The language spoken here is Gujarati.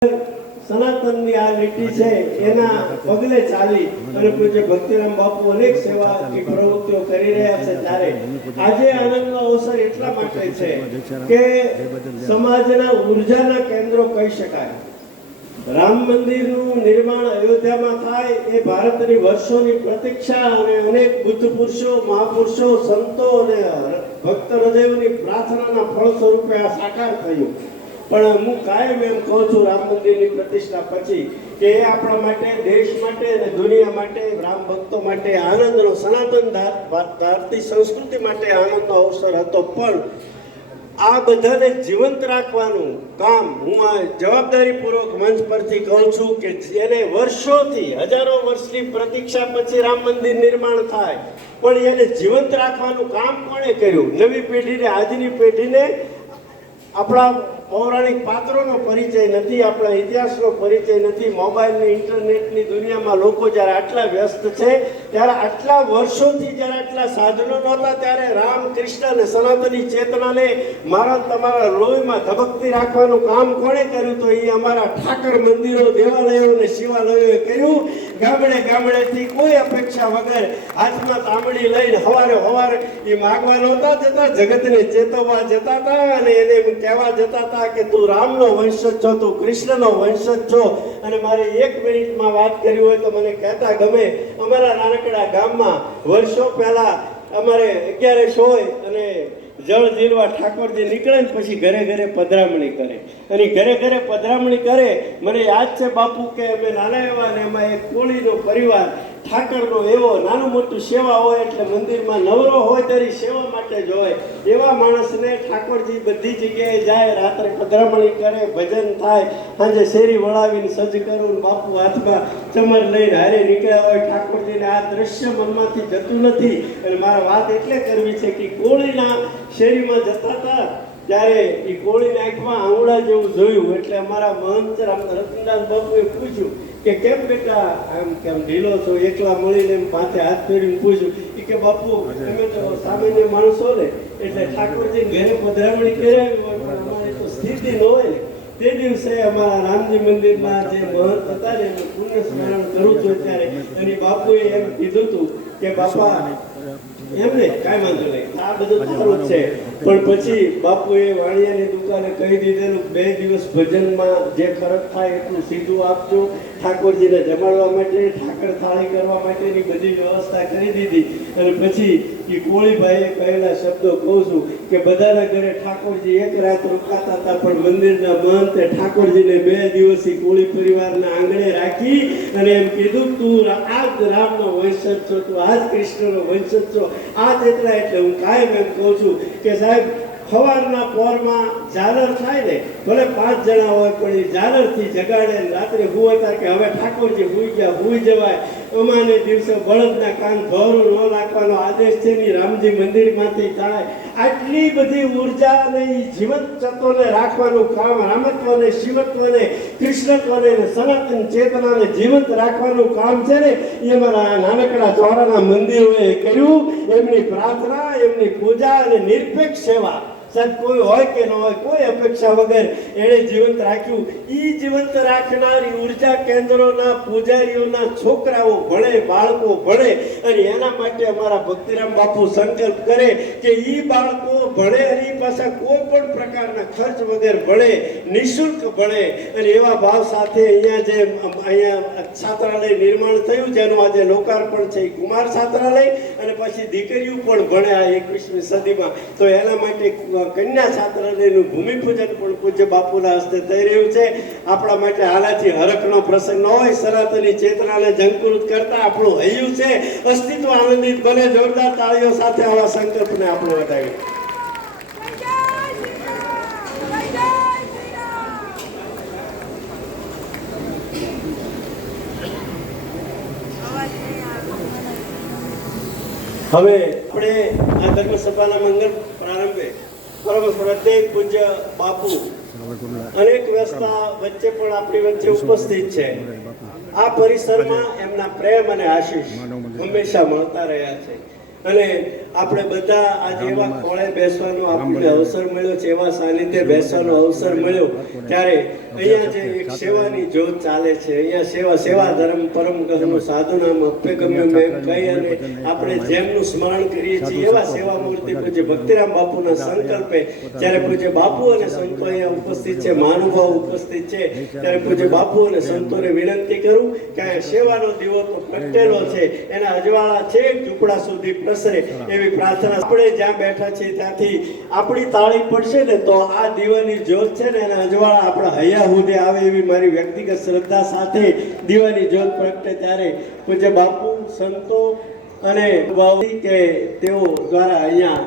સનાતનની આ લીટી છે એના પગલે ચાલી અને પૂજ્ય ભક્તિરામ બાપુ અનેક સેવા પ્રવૃત્તિઓ કરી રહ્યા છે ત્યારે આજે આનંદનો અવસર એટલા માટે છે કે સમાજના ઉર્જાના કેન્દ્રો કહી શકાય. રામ મંદિરનું નિર્માણ અયોધ્યામાં થાય એ ભારતની વર્ષોની પ્રતીક્ષા અને અનેક બુદ્ધ પુરુષો, મહાપુરુષો, સંતો અને ભક્ત હૃદયોની પ્રાર્થનાના ફળ સ્વરૂપે આ સાકાર થયું. પણ હું કાયમ એમ કહું છું રામ મંદિરની પ્રતિષ્ઠા પછી કે એ આપણા માટે, દેશ માટે અને દુનિયા માટે, રામ ભક્તો માટે આનંદનો, સનાતન ભારતીય સંસ્કૃતિ માટે આનંદનો અવસર હતો. પણ આ બધાને જીવંત રાખવાનું કામ હું આ જવાબદારીપૂર્વક મંચ પરથી કહું છું કે જેને વર્ષોથી, હજારો વર્ષની પ્રતીક્ષા પછી રામ મંદિર નિર્માણ થાય પણ એને જીવંત રાખવાનું કામ કોણે કર્યું? નવી પેઢીને, આજની પેઢીને આપણા પૌરાણિક પાત્રોનો પરિચય નથી, આપણા ઇતિહાસનો પરિચય નથી. મોબાઈલની, ઇન્ટરનેટની દુનિયામાં લોકો જ્યારે આટલા વ્યસ્ત છે ત્યારે આટલા વર્ષોથી જ્યારે આટલા સાધનો નહોતા ત્યારે રામ, કૃષ્ણ અને સનાતની ચેતનાને મારા તમારા લોહીમાં ધબકતી રાખવાનું કામ કોણે કર્યું? તો એ અમારા ઠાકર મંદિરો, દેવાલયો અને શિવાલયોએ કર્યું. ગામડે ગામડેથી કોઈ અપેક્ષા વગર હાથમાં તાંબડી લઈને હવારે એ માગવા નહોતા જતા, જગતને ચેતવવા જતા હતા અને એને કહેવા જતા હતા કે તું રામનો વંશજ છો, તું કૃષ્ણનો વંશજ છો. અને મારે 1 મિનિટમાં વાત કરવી હોય તો મને કહેતા ગમે. અમારા નાનકડા ગામમાં વર્ષો પહેલા અમારે 11 હોય અને જળ ઝીલવા ઠાકોરજી નીકળે ને પછી ઘરે ઘરે પધરામણી કરે અને ઘરે ઘરે પધરામણી કરે. મને યાદ છે બાપુ કે અમે નાના એવા ને એમાં એક કોળીનો પરિવાર ઠાકરનો એવો નાનું મોટું સેવા હોય એટલે મંદિરમાં નવરો હોય ત્યારે સેવા માટે જ હોય એવા માણસને ઠાકોરજી બધી જગ્યાએ જાય, રાત્રે પધરામણી કરે, ભજન થાય, સાંજે શેરી વળાવીને સજ્જ કરું, બાપુ હાથમાં ચમર લઈને હારે નીકળ્યા હોય. ઠાકોરજીને આ દ્રશ્ય મનમાંથી જતું નથી. અને મારા વાત એટલે કરવી છે કે કોળીના શેરીમાં જતા હતા ત્યારે એ કોળીના આંખમાં આંગળા જેવું જોયું એટલે અમારા મહંત રતનદાસ બાપુએ પૂછ્યું કે કેમ બેટા આમ કેમ ઢીલો છો? એકલા મળીને માથે હાથ ફેરીને પૂછ્યું કે બાપુ તમે તો સામાન્ય માણસો ને એટલે ઠાકોરજી ઘરે પધરામણી કરાવી હોય પણ અમારી તો સ્થિતિ ન હોય ને. તે દિવસે અમારા રામજી મંદિરમાં જે મહંત હતા ને એનું પુણ્ય સ્મરણ કરું છું ત્યારે અને બાપુએ એમ કીધું હતું કે બાપા એમને કાંઈ વાંધો નહીં, આ બધું સારું છે. પણ પછી બાપુએ વાણિયાની દુકાને કહી દીધેલું 2 દિવસ ભજનમાં જે ખર્ચ થાય એટલું સીધું આપજો. ઠાકોરજીને જમાડવા માટે, ઠાકર થાળી કરવા માટેની બધી વ્યવસ્થા કરી દીધી. અને પછી એ કોળીભાઈએ કહેલા શબ્દો કહું છું કે બધાના ઘરે ઠાકોરજી એક રાત રોકાતા હતા પણ મંદિરના મહંતે ઠાકોરજીને 2 દિવસ કોળી પરિવારના આંગણે રાખી અને એમ કીધું તું આ જ રામનો વંશજ છો, તું આ જ કૃષ્ણનો વંશજ છો. આ જ એટલા એટલે હું કાયમ એમ કહું છું કે સાહેબ સવારના પોરમાં ઝાલર થાય ને ભલે 5 જણા હોય પણ એ ઝાલરથી જગાડે રાત્રે હુવાતા કે હવે ઠાકોરજી હુઈ ગયા, હુઈ જવાય. અમાને દિવસે બળદના કાન ધોરું ન નાખવાનો આદેશ છે ને રામજી મંદિરમાંથી થાય. આટલી બધી ઉર્જા અને જીવંત તત્વોને રાખવાનું કામ, રામત્વને, શિવત્વને, કૃષ્ણત્વને, સનાતન ચેતનાને જીવંત રાખવાનું કામ છે ને એ અમારા નાનકડા ચોરાના મંદિરોએ કર્યું. એમની પ્રાર્થના, એમની પૂજા અને નિરપેક્ષ સેવા સાહેબ કોઈ હોય કે ન હોય કોઈ અપેક્ષા વગર એણે જીવંત રાખ્યું. એ જીવંત રાખનારી ઉર્જા કેન્દ્રોના પૂજારીઓના છોકરાઓ ભણે, બાળકો ભણે અને એના માટે અમારા ભક્તિરામ બાપુ સંકલ્પ કરે કે એ બાળકો ભણે અને એ પાછા કોઈ પણ પ્રકારના ખર્ચ વગર ભણે, નિઃશુલ્ક ભણે. અને એવા ભાવ સાથે અહીંયા છાત્રાલય નિર્માણ થયું જેનું આજે લોકાર્પણ છે એ કુમાર છાત્રાલય અને પછી દીકરીઓ પણ ભણે આ 21મી સદીમાં. તો એના માટે કન્યા છાત્રાલયનું ભૂમિપૂજન પણ પૂજ્ય બાપુના હસ્તે થઈ રહ્યું છે. આપણા માટે હાલાથી હરખનો પ્રસંગ ન હોય, સનાતની ચેતનાને ઝંકૃત કરતા આપણું હૈયું છે, અસ્તિત્વ આનંદિત બને. જોરદાર તાળીઓ સાથે આવા સંકલ્પને આપણે વધાવીએ. હવે આપણે આ ધર્મસભાના મંગળ પ્રારંભે પરમ શ્રદ્ધેય પૂજ્ય બાપુ અનેક વ્યવસ્થા વચ્ચે પણ આપણી વચ્ચે ઉપસ્થિત છે. આ પરિસરમાં એમના પ્રેમ અને આશીષ હંમેશા મળતા રહ્યા છે અને આપણે બધા આજે એવા ખોળે બેસવાનો આપણને અવસર મળ્યો છે, એવા સાનિધ્ય બેસવાનો અવસર મળ્યો ત્યારે અહીંયા જે એક સેવાની જ્યોત ચાલે છે, અહીંયા સેવા ધર્મ પરમ ગહનું સાધુ નામ અપ્પે ગમ્યું મેં કહી અને આપણે જેમનું સ્મરણ કરીએ છીએ એવા સેવા મૂર્તિ પૂજ્ય ભક્તિરામ બાપુના સંકલ્પે જ્યારે પૂજ્ય બાપુ અને સંતો અહીંયા ઉપસ્થિત છે, મહાનુભાવ ઉપસ્થિત છે, ત્યારે પૂજ્ય બાપુ અને સંતોને વિનંતી કરું કે આ સેવાનો દીવો તો પ્રગટેલો છે, એના અજવાળા છેક ઝૂંપડા સુધી પ્રસરે એવી પ્રાર્થના. આપણે જ્યાં બેઠા છીએ ત્યાંથી આપણી તાળી પડશે ને તો આ દીવાની જ્યોત છે ને એના અજવાળા આપણા હૈયા સુધી આવે એવી મારી વ્યક્તિગત શ્રદ્ધા સાથે દીવાની જ્યોત પ્રગટે ત્યારે પૂજ્ય બાપુ સંતો અને કે તેઓ દ્વારા અહીંયા